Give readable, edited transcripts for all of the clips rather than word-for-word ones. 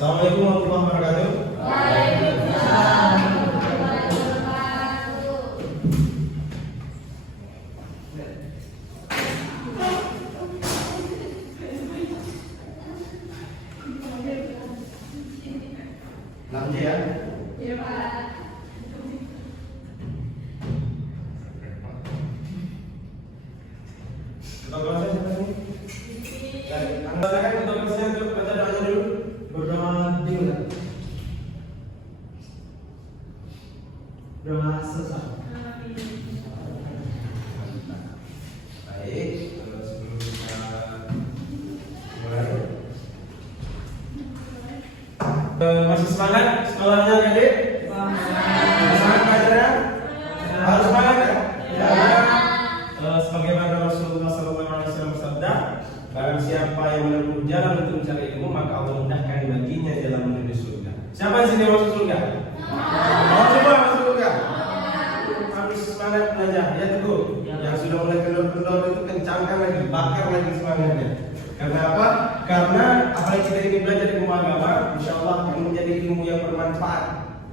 Assalamualaikum warahmatullahi wabarakatuh. Waalaikumsalam warahmatullahi wabarakatuh. Lanjut ya. Iya, Pak. Untuk kelasnya siapa nih? Anda kan untuk kelasnya untuk baca doanya dulu. Berdoa dulu kan? Doa selesai. Baik, sebelum kita mulai. Masih semangat sekolahnya adik? Semangat belajarnya? Harus semangat ya? Sebagaimana Rasulullah SAW bersabda, barang siapa yang menempuh jalan untuk mencari ilmu, maka Allah mudahkan baginya jalan menuju surga. Siapa di sini masuk surga? Mau semua masuk surga? Harus semangat belajar, ya teguh. Yang sudah mulai kendor-kendor itu kencangkan lagi, bakar lagi semangatnya. Karena apa? Karena apalagi kita ini belajar ilmu agama, insya Allah akan menjadi ilmu yang bermanfaat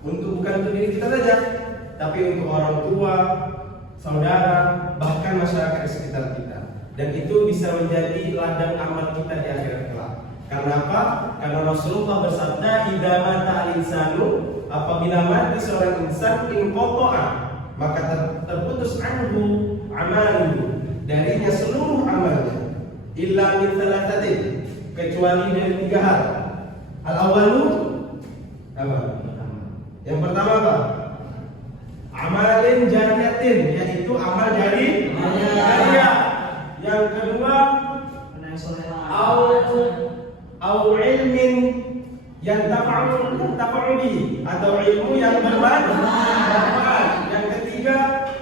bukan untuk diri kita saja, tapi untuk orang tua, saudara, bahkan masyarakat di sekitar kita. Dan itu bisa menjadi ladang amal kita di akhirat kelak. Karena apa? Karena Rasulullah bersabda, "Idza mata al-insanu", apabila mati seorang insan, inqata'a, maka terputus anhu amaluhu, darinya seluruh amalnya. Illa min thalathatin, kecuali dari 3 hal. Al-awwalu apa? Yang pertama apa? Amalin jariyatin, yaitu amal jariah. Yang kedua, au ilmin yang tafa'u bihi, atau ilmu yang bermanfaat. Yang ketiga,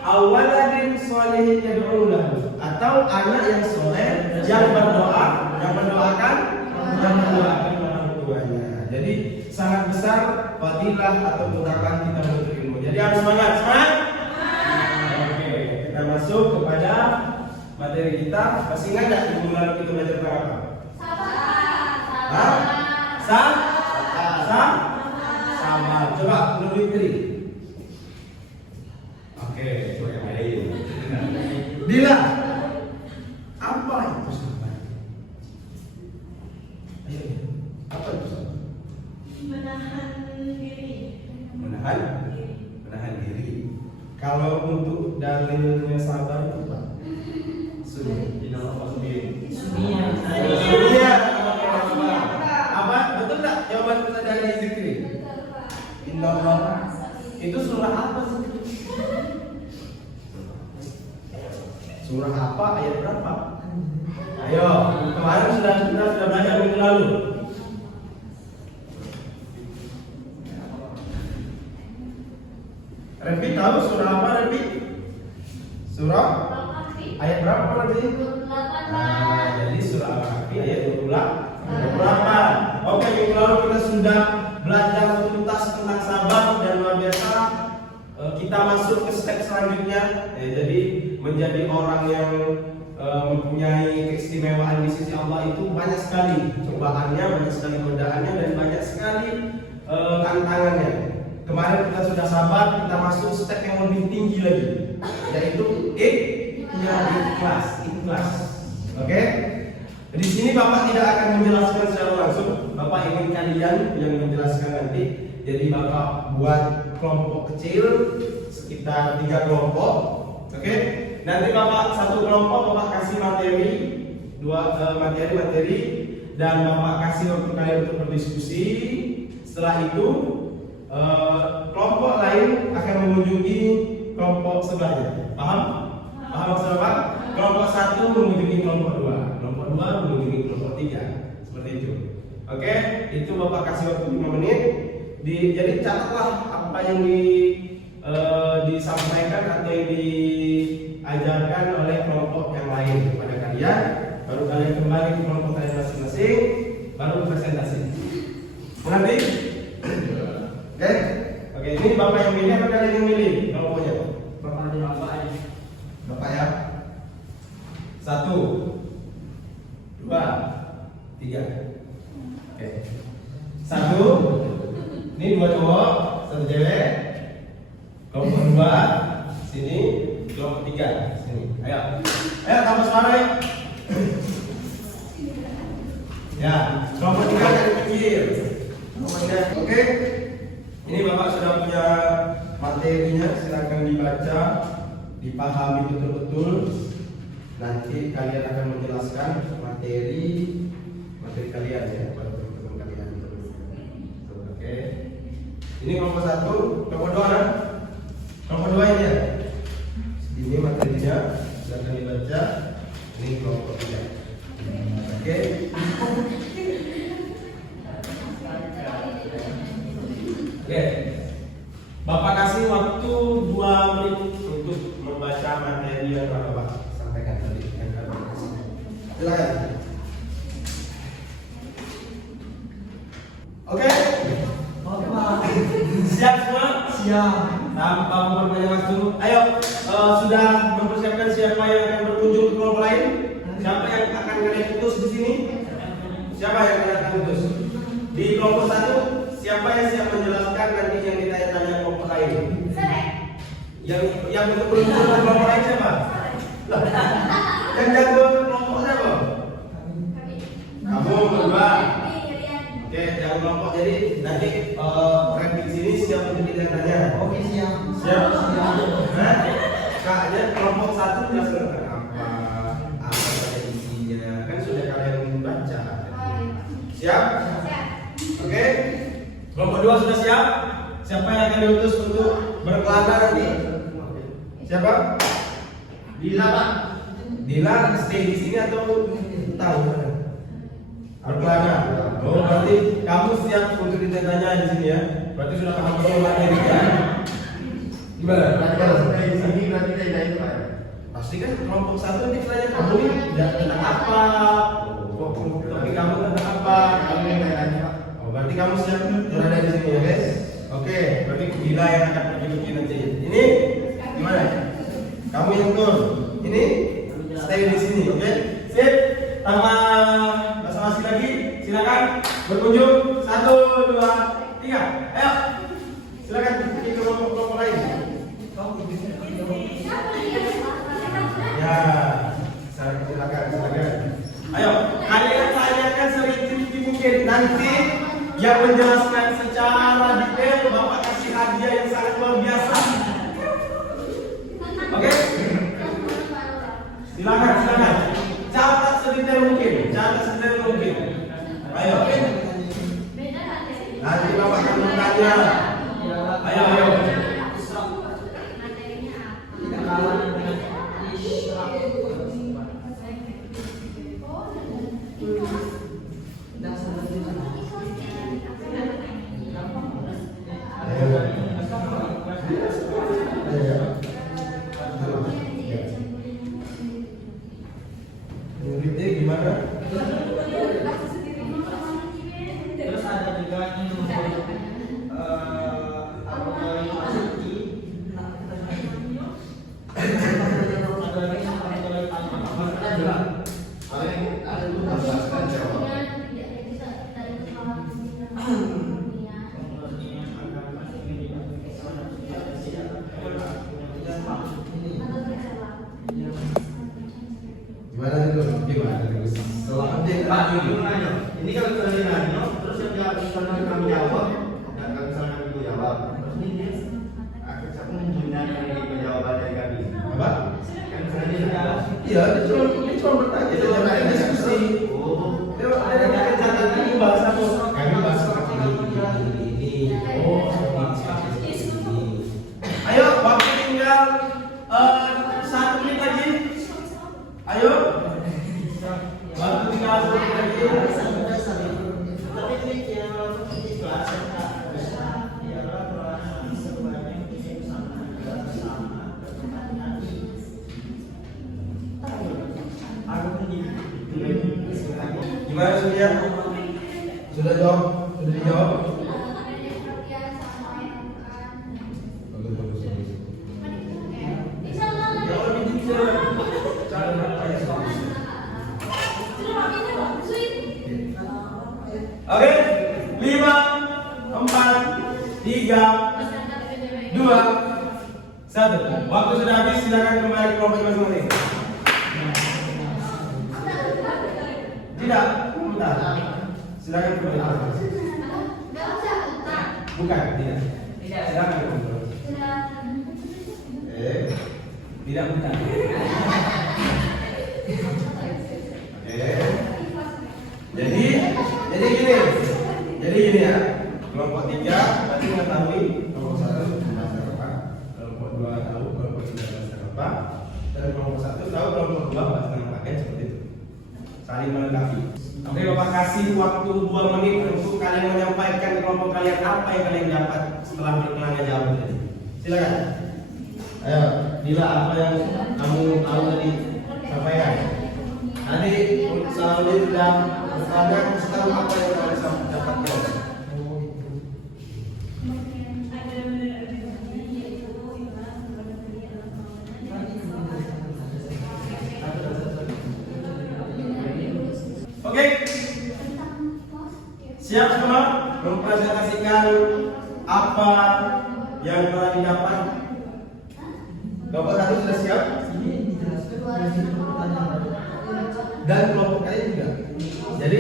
awaladin sholihin yad'u lahu, atau anak yang soleh yang mendoakan orang tuanya. Jadi sangat besar fadilah atau keutamaan kita menuntut ilmu. Jadi harus semangat. Oke, kita masuk kepada materi kita. Masih ingat nggak minggu lalu kita belajar tentang apa? Sabar. Coba menulis diri. Oke, coba yang lain. Dila, apa itu sabar? Ayo, apa itu sabar? Menahan diri. Kalau untuk dalilnya sabar itu apa? Sunnah. Apa? Betul tak jawaban kita dari zikri? Innallaha. Itu surah apa sih? Surah apa? Ayat berapa? Ayo, kemarin sudah belajar minggu lalu. Repi tahu surah apa, Repi? Surah ayat berapa lagi? Jadi surah Al-Kahfi ayat 28. Oke, minggu lalu kita sudah belajar tuntas tentang sabar dan luar biasa. Kita masuk ke step selanjutnya, jadi menjadi orang yang mempunyai keistimewaan di sisi Allah itu banyak sekali cobaannya, banyak sekali godaannya, dan banyak sekali tantangannya. Kemarin kita sudah sabar, kita masuk step yang lebih tinggi lagi, yaitu ikhlas. Oke? Di sini Bapak tidak akan menjelaskan secara langsung. Bapak ingin kalian yang menjelaskan nanti. Jadi Bapak buat kelompok kecil sekitar 3 kelompok. Oke? Nanti Bapak satu kelompok Bapak kasih materi, 2 materi, dan Bapak kasih waktu kalian untuk berdiskusi. Setelah itu kelompok lain akan mengunjungi kelompok sebelahnya. Paham maksud Bapak? Kelompok 1 mengunjungi kelompok 2, kelompok 2 mengunjungi kelompok 3. Seperti itu. Oke? Itu Bapak kasih waktu 5 menit. Jadi catatlah apa yang disampaikan atau yang diajarkan oleh kelompok yang lain kepada kalian. Baru kalian kembali ke kelompok kalian masing-masing, baru presentasi. Mengerti? Oke, ini Bapak yang milih apa kalian yang milih kelompoknya? Bapak ya. 1, 2, 3. Oke. Satu. Ini 2 cowok, 1 cewek. Kelompok 2 sini, kelompok 3 sini. Ayo. Ayo tambah suara ya. Ya, kelompok 3 dari pinggir. Oke. Ini Bapak sudah punya materinya, silakan dibaca, dipahami betul-betul. Nanti kalian akan menjelaskan materi kalian ya, pada teman-teman kalian. Oke. Ini kelompok 1, kelompok 2 kan? Kelompok 2 ini ya. Ini materinya, silakan dibaca. Ini kelompok 3. Oke. Oke. Bapak kasih waktu 2 menit untuk membaca materi yang Bapak sampaikan tadi. Silakan. Oke. Siap semua? Siap. Tanpa memperpanjang waktu. Ayo, sudah mempersiapkan siapa yang akan berkunjung ke kelompok lain? Siapa yang akan kalian utus di sini? Siapa yang akan utus? Di kelompok 1, siapa yang siap menjelaskan nanti yang ditanya-tanya kelompok lain? Yang untuk berkunjung ke kelompok lain siapa? Yang jago kelompok siapa? Kamu berdua. Oke, jago kelompok. Jadi nanti orang di sini siap untuk ditanya-tanya. Oke, siap. Siap. Siap. Nah, kakaknya kelompok 1 jelaskan apa saja isinya. Kan sudah kalian baca. Siap? Oke. Kelompok 2 sudah siap? Siapa yang akan diutus untuk berkelana nanti? Siapa? Dila, Pak. Dila stay di sini atau tahu mana? Berkelana. Oh, berarti kamu siap untuk ditanya di sini ya? Berarti sudah paham betul materi ya? Gimana? Berarti kalau saya di sini berarti tidak itu Pak. Pasti kan kelompok 1 ini tanya kamu ini tentang apa? Topik kamu tentang apa? Kami yang tanya Pak. Oh, berarti kamu siap berada di sini ya guys? Oke, berarti Dila yang akan pergi nanti. Ini gimana? Kamu yang turun. Ini stay di sini, oke? Sip. Tanpa basa-basi lagi, silakan berkunjung. 1, 2, 3. Ayo. Silakan pergi ke kelompok lain. Ya, silakan. Ayo, kalian tanyakan sering mungkin. Nanti yang menjelaskan secara detail Bapak kasih hadiah yang sangat luar biasa. Oke? Silakan. Catat sedetail mungkin. Ayo. Nanti Bapak akan bertanya. Ayo. Tidak kalah dengan Muridnya gimana? terus ada juga ini Gimana terus? Setelah update Pak, ini kalau misalnya nanya, terus yang misalnya kami jawab, dan kalau misalnya kami jawab, terus ini dia akan menunjukkan dari jawaban dari kami. apa? Kan misalnya dia jawab. Iya, dia cuma bertanya. Dia cuma bertanya diskusi. Oh, Dia ada catatan ini bahasa apa? Kami bahas ini. Oh, ini. Ayo, waktu tinggal 1 menit lagi. Ayo. Waktu tinggal 1 menit lagi. Gimana Surya? Sudah jawab? Sudah dijawab? Bagus. Yang lebih detail. Cara bertanya. Oke, 5, 3, 2, 1. Waktu sudah habis, silakan kembali ke kelompok masing-masing. Tidak, bentar. Silakan kembali ke kelompok. Bukan, tidak. Silakan kembali. Tidak, bukan. Jadi gini ya. Kelompok 3 tadi mengetahui kelompok 1 bahasa apa, kelompok 2 tahu kelompok 3 bahasa apa, dan kelompok 1 tahu kelompok 2 bahasa apa, seperti itu. Saling melengkapi. Oke, Bapak kasih waktu 2 menit untuk kalian menyampaikan ke kelompok kalian apa yang kalian dapat setelah berkenaan jawaban tadi. Silakan. Ayo, Dila, apa yang kamu tahu tadi sampaikan. Nanti Salahuddin sudah bertanya, tahu apa yang kalian dapatkan. Oke, siap semua mempresentasikan apa yang telah didapat? Bapak satu sudah siap? Dan kelompok kalian juga. Jadi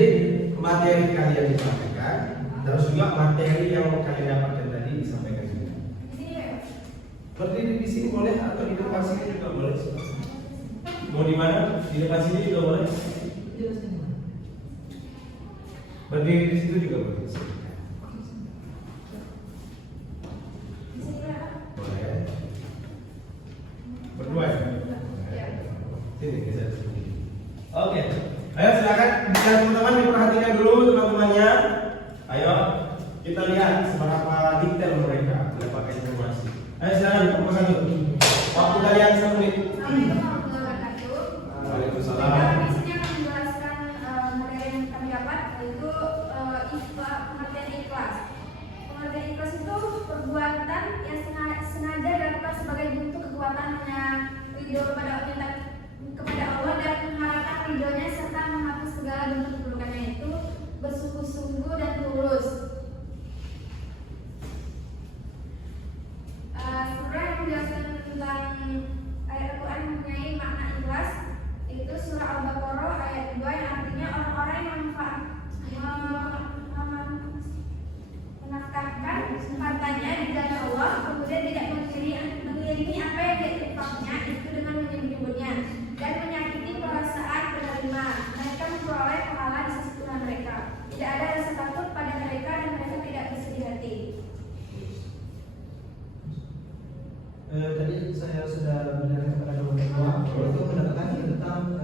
materi kalian disampaikan, terus juga materi yang kalian dapatkan tadi disampaikan juga. Berdiri di sini boleh atau di depan sini juga boleh. Mau di mana? Di depan sini juga boleh. Berdiri di situ juga boleh. Boleh. Berdua ya? Sini geser sini. Oke. Ayo silakan teman-teman diperhatikan dulu teman-temannya. Ayo kita lihat seberapa detail mereka mendapatkan informasi. Ayo silakan kelompok 1. Waktu kalian 1 menit. Waalaikumsalam. Di sini akan menjelaskan materi yang kami dapat, yaitu pengertian ikhlas. Pengertian ikhlas itu perbuatan yang sengaja dilakukan sebagai bentuk kekuatannya ridho kepada Allah dan mengharapkan ridhonya serta menghapus segala bentuk keburukannya, itu bersungguh-sungguh dan tulus. Surah yang menjelaskan tentang ayat Al-Quran mempunyai makna ikhlas, itu surah Al-Baqarah ayat 2 yang artinya orang-orang yang menafkahkan hartanya di jalan Allah, kemudian tidak mengiringi apa yang diinfaknya itu dengan menyembunyikannya dan menyakiti perasaan penerima. Mereka memperoleh pahala di sisi Tuhan mereka. Tidak ada rasa takut pada mereka dan mereka tidak bersedih hati. Tadi saya sudah mendengar kepada teman-teman itu mendapatkan tentang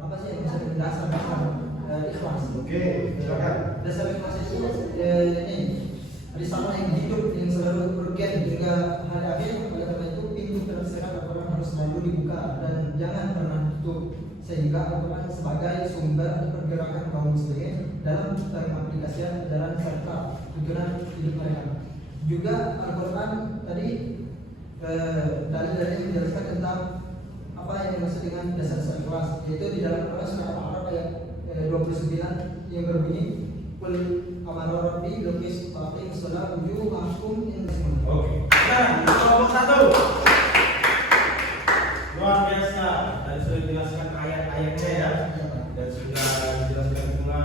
apa sih yang bisa dasar ikhlas. Oke, silakan. Dasar ikhlas itu ini risalah yang hidup yang selalu urgen hingga hari akhir. Oleh karena itu pintu tersekat Al-Quran harus selalu dibuka dan jangan pernah tutup, sehingga Al-Quran sebagai sumber pergerakan kaum muslimin dalam pengaplikasian ajaran serta tujuan hidup mereka. Juga Al-Quran tadi dalil-dalil menjelaskan tentang apa yang dimaksud dengan dasar ikhlas, yaitu di dalam Al-Quran surah Al-A'raf ayat 29 yang berbunyi qul amara rabbi lukis faqim salat wujuhakum in bismillah. Oke. Nah, kelompok 1. Luar biasa. Dan sudah dijelaskan ayat-ayatnya ya. Dan sudah dijelaskan pula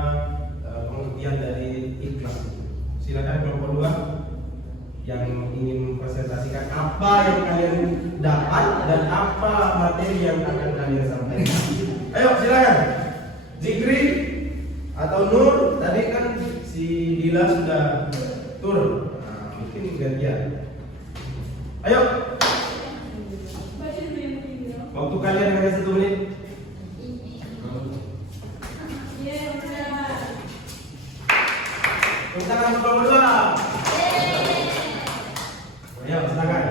pengertian dari ikhlas. Silakan kelompok 2 yang ingin mempresentasikan apa yang kalian dapat dan apa materi yang akan kalian sampaikan. Ayo silakan. Zikri atau Nur, tadi kan si Dila sudah turun. Nah, mungkin gantian. Ayo. Waktu kalian hanya 1 menit. Tepuk tangan untuk kelompok 2. Ya, silakan.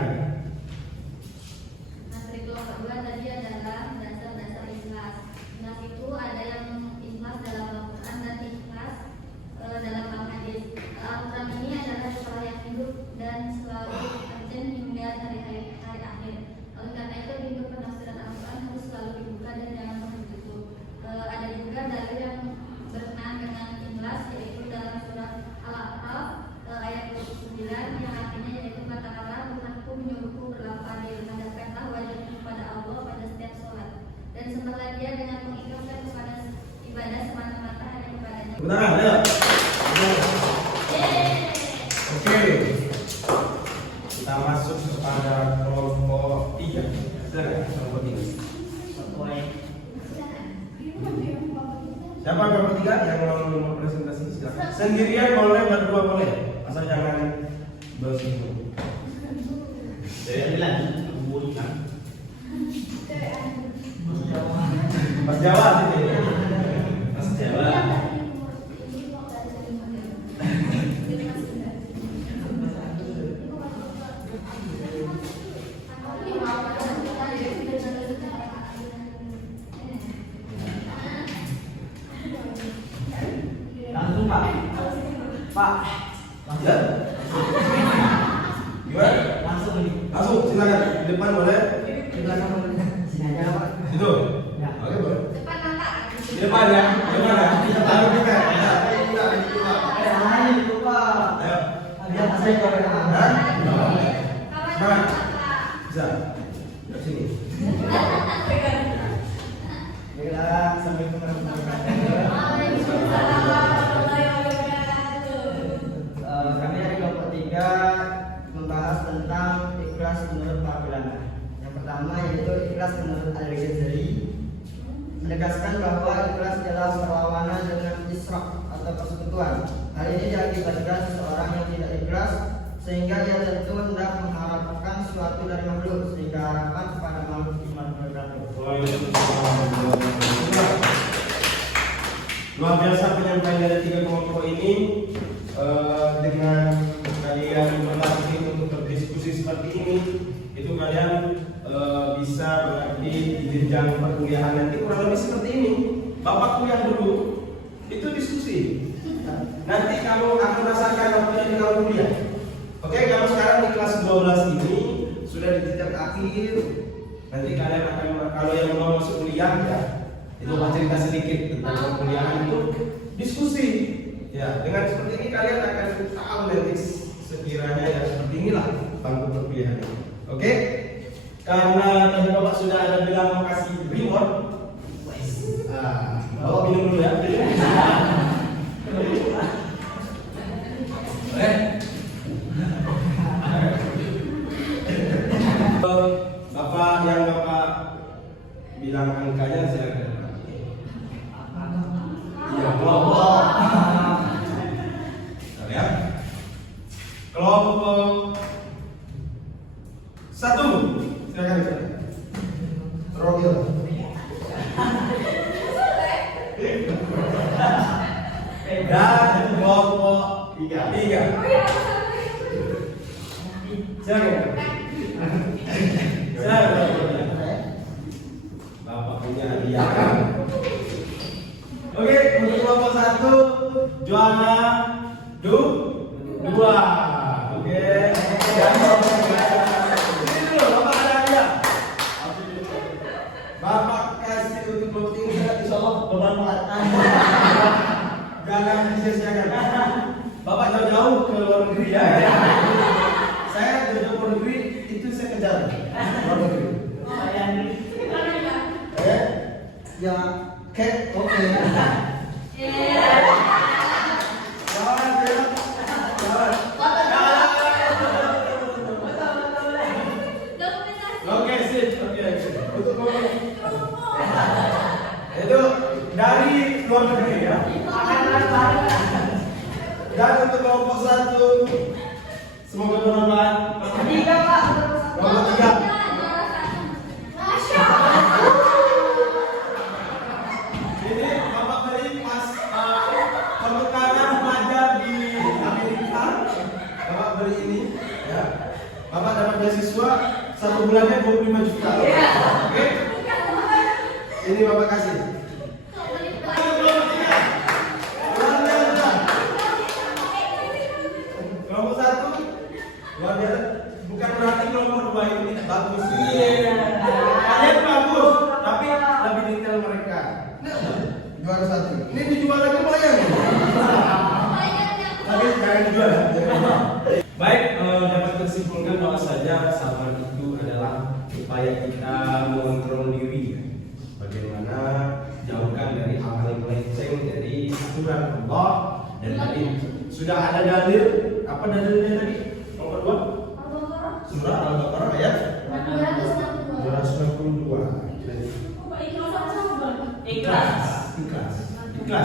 Materi kelompok 2 tadi adalah dasar-dasar ikhlas. Ikhlas itu ada yang ikhlas dalam Al-Quran dan ikhlas dalam Al-Hadis. Al-Quran ini adalah sekolah yang hidup dan selalu urgen hingga hari akhir. Oleh karena itu pintu penafsiran Al-Quran harus selalu dibuka dan jangan pernah ditutup. Ada juga dalil yang berkenaan dengan ikhlas, yaitu dalam surat Al-A'raf ayat 29 yang artinya Tepuk tangan, ayo. Oke. Kita masuk kepada kelompok 3. Silakan kelompok 3. Siapa kelompok 3 yang mau presentasi? Silakan. Sendirian boleh, berdua boleh. Asal jangan bersinggung. Saya bilang, bukan. Mas Jawa sini. Mas Jawa. Langsung Pak. Pak. Ya. Gimana? Langsung ini. Langsung silakan. Di depan boleh. Di belakang sini aja Pak. Situ. Ya. Oke, boleh. Depan nampak. Di depan ya. Di depan ya. Lalu kita. Ini itu Pak. Ayo. Ada saya kamera. Hah? Kawan Semangat. Bapak. Bisa. Ke sini. Baiklah, sampai ketemu. Waalaikumsalam warahmatullahi wabarakatuh. Kami dari kelompok 3 membahas tentang ikhlas menurut para ulama. Yang pertama yaitu ikhlas menurut Al-Ghazali, menegaskan bahwa ikhlas adalah perlawanan dengan israf atau persekutuan. Hal ini diakibatkan seseorang yang tidak ikhlas sehingga ia tentu hendak mengharapkan sesuatu dari makhluk sehingga harapan kepada makhluk iman bergantung. Luar biasa penyampaian dari 3 kelompok ini. Dengan kalian berlatih untuk berdiskusi seperti ini, itu kalian bisa berarti di jenjang perkuliahan nanti kurang lebih seperti ini. Bapak kuliah dulu itu diskusi. Nanti kamu akan rasakan apa yang kamu kuliah. Oke, kamu sekarang di kelas 12 ini sudah di tingkat akhir. Nanti kalian akan, kalau yang mau masuk kuliah ya, itu cerita sedikit tentang perkuliahan itu diskusi. Ya, dengan seperti ini kalian akan tahu nanti sekiranya ya seperti inilah bangku perkuliahan. Oke? Karena tadi Bapak sudah ada bilang mau kasih reward. Bapak minum dulu ya. Bapak yang Bapak bilang angkanya silakan. Ya, kelompok. Ya. Kelompok 1. Silakan. Rogil. Dan kelompok 3. Silakan. Silakan. Bapak punya hadiah. Oke, untuk kelompok 1 juara 2. Oke. Ini dulu Bapak ada hadiah. Bapak kasih untuk kelompok 3 insyaallah bermanfaat. Jangan disia-siakan. Bapak jauh-jauh ke luar negeri ya. Saya jauh-jauh ke luar negeri itu saya kejar. Luar negeri. Ya, Kek, oke. Oke, sip. Oke. Untuk itu dari luar negeri ya. Dan untuk kelompok 1 semoga bermanfaat. Kelompok 3. Ini Bapak beri pas pemekaran pelajar di Amerika. Bapak beri ini ya. Bapak dapat beasiswa 1 bulannya 25 juta. Oke? Ini Bapak kasih. Kelompok 1 luar biasa. Bukan berarti kelompok 2 ini bagus. Kalian bagus, tapi lebih detail mereka. Juara 1. Ini dijual lagi lumayan. Tapi jangan dijual ya. Baik, dapat tersimpulkan bahwa saja sabar itu adalah upaya kita mengontrol diri. Bagaimana jauhkan dari hal-hal yang melenceng dari aturan Allah sudah ada dalil. Apa dalilnya tadi? Nomor kedua? Al-Baqarah. Surah Al-Baqarah ayat 262. 262. Ikhlas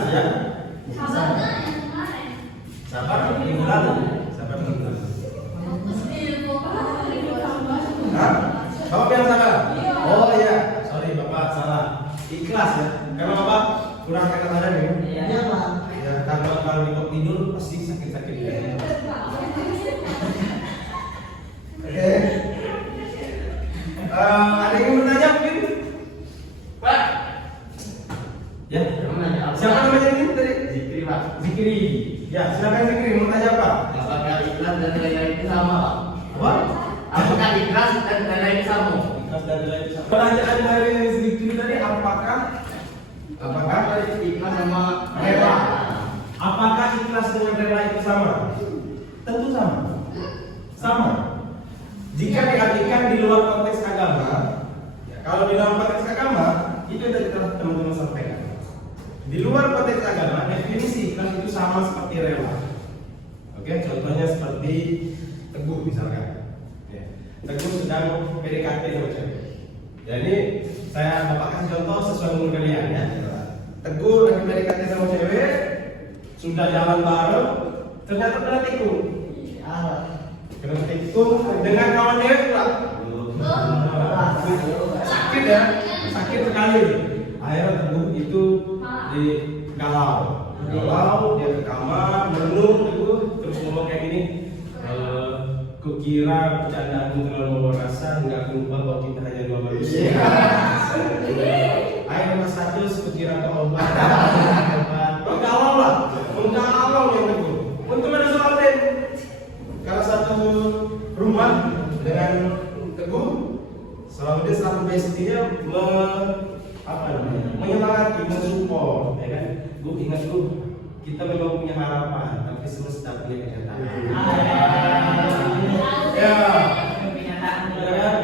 ya. Sabarnya yang kemarin. Sabar minggu lalu. Sabar minggu lalu. Fokus di ilmu. Hah? Bapak yang salah? Oh iya, sorry Bapak salah. Ikhlas ya. Karena Bapak kurang enak badan ya. Iya Pak. Ya, kalau di tidur pasti sakit-sakit ya. Oke. Ada yang mau bertanya mungkin? Pak. Ya. Kamu nanya apa? Siapa namanya ini tadi? Zikri, Pak. Zikri. Ya, silakan Zikri. Mau tanya apa? Apakah ikhlas dan rela itu sama, Pak? Apa? Apakah ikhlas dan rela itu sama? Ikhlas dan rela itu sama. Pertanyaan dari Zikri tadi apakah Ikhlas sama rela? Apakah ikhlas dengan rela itu sama? Tentu sama. Sama. Jika diartikan di luar konteks agama, ya, kalau di dalam konteks agama itu yang tadi teman-teman sampaikan. Di luar konteks agama, definisi ikhlas itu sama seperti rela. Oke, contohnya seperti Teguh misalkan. Ya, Teguh sedang PDKT sama cewek. Ya ini saya Bapak kasih contoh sesuai umur kalian ya. Teguh lagi PDKT sama cewek, sudah jalan bareng, ternyata kena tikung. Kena tikung dengan kawan dia pula. Sakit ya, sakit sekali. Akhirnya Teguh itu di galau, dia ke kamar, merenung Teguh, terus ngomong kayak gini. Kukira bercandaanmu terlalu membawa rasa, nggak aku lupa bahwa kita hanya dua manusia. Ayo nomor 100, kukira kau obat. Menggalau lah, menggalau yang Teguh. Untung ada Salahuddin. Kalau satu rumah dengan Teguh, Salahuddin selalu bestinya menyemangati, mensupport, ya kan? Gue ingat kita memang punya harapan, tapi semesta punya kenyataan. Ya,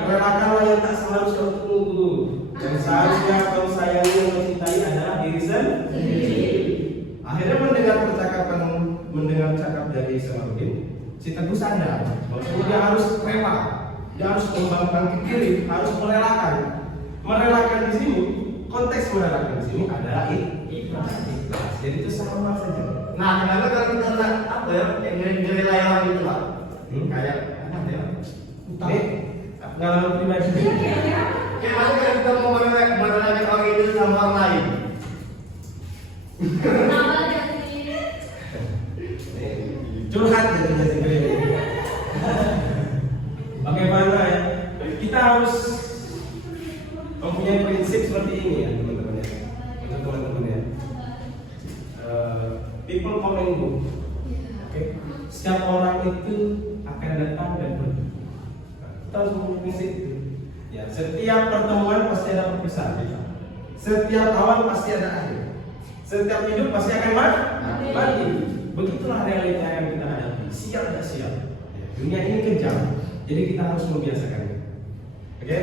relakanlah yang tak seharusnya untuk tunggu. Yang seharusnya kau sayangi dan mencintai adalah diri sendiri. Akhirnya mendengar cakap dari Salahuddin, si Teguh sadar bahwa dia harus rela, dia harus kembangkan ke kiri, harus merelakan. Merelakan di sini, konteks merelakan di sini adalah ikhlas. Jadi itu sama saja. Nah, kenapa kalau kita lihat apa ya, yang ngerelayawan itu, Pak? Kayak apa ya? Ini pengalaman pribadi. Gimana kalau kita mau merelakan orang itu sama orang lain? Kenapa jadi Curhat jadinya sih ini. Bagaimana ya? Kita harus mempunyai prinsip seperti ini ya teman-teman ya. Untuk teman-teman ya. People come and go. Oke. Setiap orang itu akan datang dan pergi. Kita harus mempunyai prinsip itu. Ya, setiap pertemuan pasti ada perpisahan. Setiap awal pasti ada akhir. Setiap hidup pasti akan mati. Begitulah realita yang kita hadapi. Siap tidak siap. Ya, dunia ini kejam. Jadi kita harus membiasakannya. Oke?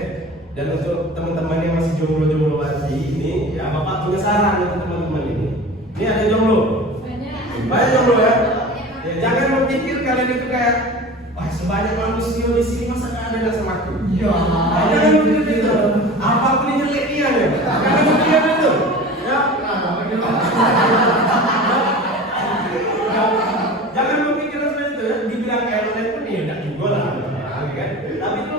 Dan untuk teman-teman yang masih jomblo-jomblo lagi ini, ya Bapak punya saran untuk teman-teman ini. Ini ada jomblo. Banyak jomblo ya. Ya jangan berpikir kalian itu kayak wah sebanyak manusia di sini masa nggak ada yang sama aku. Ya. Jangan berpikir itu. Apapun yang jelek dia ya. Jangan berpikir itu. Ya. Jangan berpikir seperti itu ya. Dibilang kayak lain pun ya tidak juga lah. Kan? Tapi itu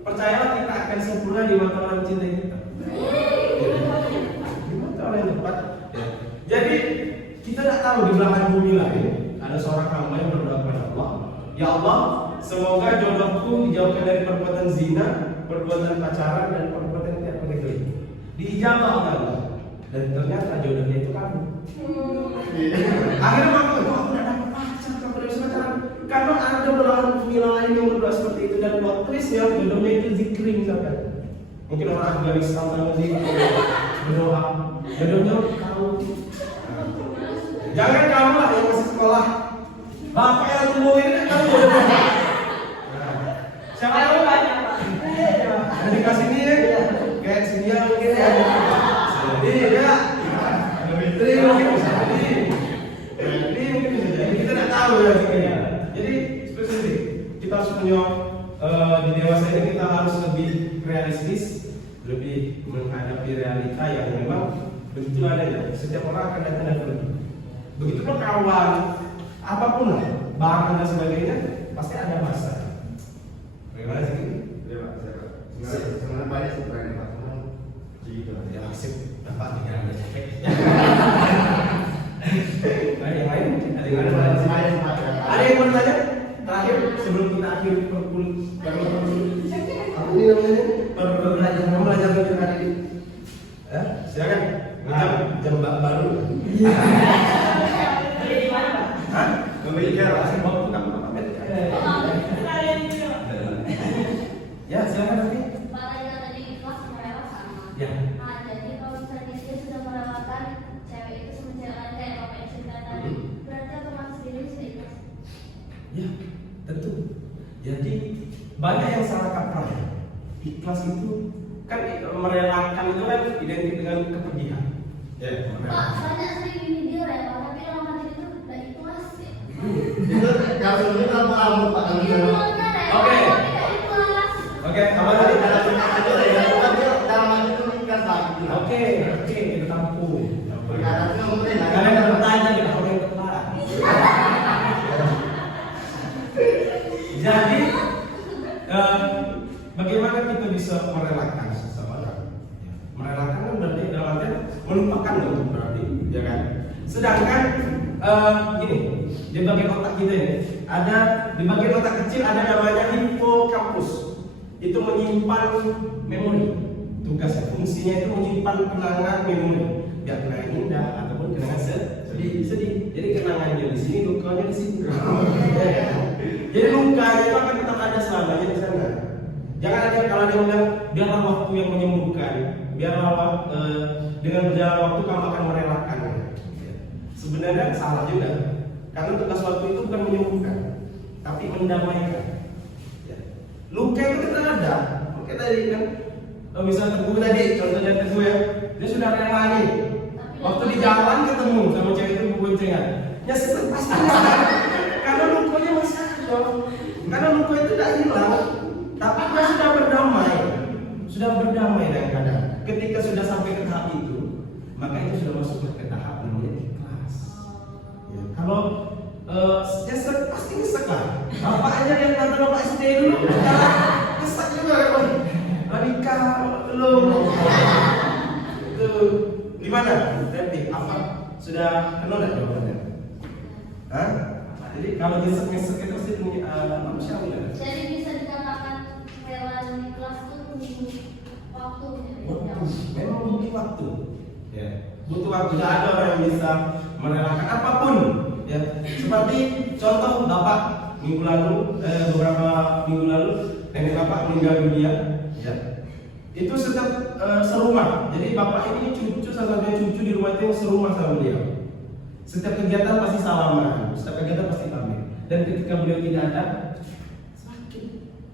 percayalah kita akan sempurna di mata orang cinta kita. Di mata orang yang tepat. Ya. Jadi kita tidak tahu di belahan bumi lain ada seorang hamba yang berdoa kepada Allah. Ya Allah, semoga jodohku dijauhkan dari perbuatan zina, perbuatan pacaran dan perbuatan tidak baik. Diijabah oleh Allah. Dan ternyata jodohnya itu kamu. Akhirnya aku tidak dapat pacar, kamu tidak bisa pacaran. Karena ada belahan bumi lain yang berdoa seperti itu dan plot twistnya jodohnya itu Zikri misalkan. Mungkin orang Afghanistan sama Zikri berdoa, jodohnya kamu. Jangan kamu lah yang masih sekolah. Bapak yang tumbuhin kamu jodohnya. Siapa yang banyak Pak? Ada dikasih ini ya? Kayak sini ya mungkin ya. Jadi ya. Ada Fitri mungkin bisa jadi. Jadi mungkin bisa jadi kita tidak tahu ya. Jadi spesifik. Kita harus punya di dewasa ini kita harus lebih realistis, lebih menghadapi realita yang memang begitu adanya. Setiap orang akan datang dan pergi. Begitu pun kawan, apapun lah, barang dan sebagainya pasti ada masa. Bagaimana sih? Sebenarnya banyak sih terakhir Pak. Gitu lah. Ya asik dapat tinggal ada cek. Nah, yang lain mungkin ada yang ada yang mau tanya terakhir sebelum kita akhiri perkuliahan Apa ini namanya? belajar lebih hari. Silakan. Jam baru. Hah? Membeli jarak. Mau buka pamit. Ya, silakan nanti. Para yang tadi ikhlas merelakan. Ya. Nah, jadi kalau misalnya dia sudah merelakan cewek itu semenjak kayak apa yang cerita tadi, berarti otomatis dia sudah ikhlas. Ya, tentu. Jadi banyak yang salah kaprah. Ikhlas itu kan merelakan itu kan identik dengan kepergian. Ya, Pak, banyak sering ini dia rela, tapi dalam hati itu udah ikhlas ya. Itu kalau sebenarnya kalau mau Pak kalau Dia bilangnya rela, Oke. tapi tidak ikhlas. Oke, apa tadi? dalam itu ya dia dalam hati itu ikhlas Pak. Oke, kita tampung. Perkara itu mungkin Kalian akan bertanya di komen kepala. Jadi, bagaimana kita bisa merelakan seseorang? Merelakan kan berarti dalam artian melupakan dong berarti, ya kan? Sedangkan gini, di bagian otak kita ini ada di bagian otak kecil ada namanya hipokampus. Itu menyimpan memori. Tugasnya, fungsinya itu menyimpan kenangan memori. Biar kenangan indah ataupun kenangan sedih. Jadi kenangannya di sini, lukanya di sini. Jadi lukanya itu akan tetap ada selamanya di sana. Jangan ada kalau dia bilang biarlah waktu yang menyembuhkan, biarlah dengan berjalan waktu kamu akan merelakan. Sebenarnya salah juga, karena tugas waktu itu bukan menyembuhkan, tapi mendamaikan. Luka itu tetap ada. Oke tadi kan, misalnya teguh tadi, contohnya teguh ya, dia sudah rela nih. Waktu di jalan ketemu sama cewek itu boncengan, ya pasti karena lukanya masih ada. Karena luka itu tidak hilang, tapi dia sudah berdamai dengan keadaan. Ketika sudah sampai ke tahap itu, maka itu sudah masuk ke tahap namanya ikhlas. Ya, kalau ya pasti nyesek lah. Bapak aja yang kata bapak SD dulu, nyesek juga kan? Nikah belum. Itu gimana? Tapi apa sudah kenal tidak jawabannya? Hah? Jadi kalau nyesek itu pasti manusiawi ya. Jadi bisa dikatakan rela dan ikhlas itu waktu. Memang butuh waktu. Ya, butuh waktu. Tidak ada orang yang bisa merelakan apapun. Ya, seperti contoh bapak beberapa minggu lalu nenek bapak meninggal dunia. Ya, itu setiap serumah. Jadi bapak ini cucu satu-satunya cucu di rumah itu yang serumah sama beliau. Setiap kegiatan pasti salaman, setiap kegiatan pasti pamit. Dan ketika beliau tidak ada, sakit,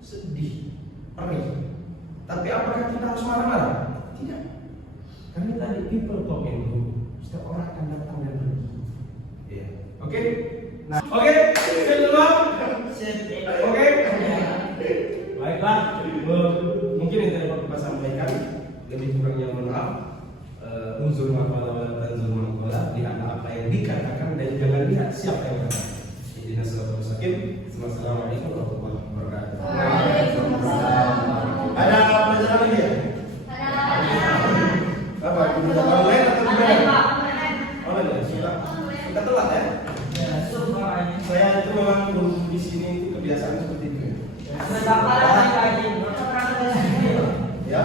sedih, perih. Tapi apakah kita harus marah-marah? Tidak. Karena tadi people talk and go. Setiap orang akan datang dan pergi. Ya. Oke. Nah, oke. Saya duluan. Oke. Baiklah. Mungkin yang tadi Bapak sampaikan lebih kurangnya mohon maaf. Unzur maqala wa tanzur maqala, lihat apa yang dikatakan dan jangan lihat siapa yang berkata. Ihdinas siratal mustaqim. Wassalamualaikum warahmatullahi wabarakatuh. Waalaikumsalam. Ada pelajaran lagi ya? Apa? Online atau gimana? Online ya? Sudah telat ya? Saya itu memang di sini itu kebiasaan seperti itu. Ya?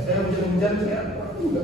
Saya hujan-hujan saya juga.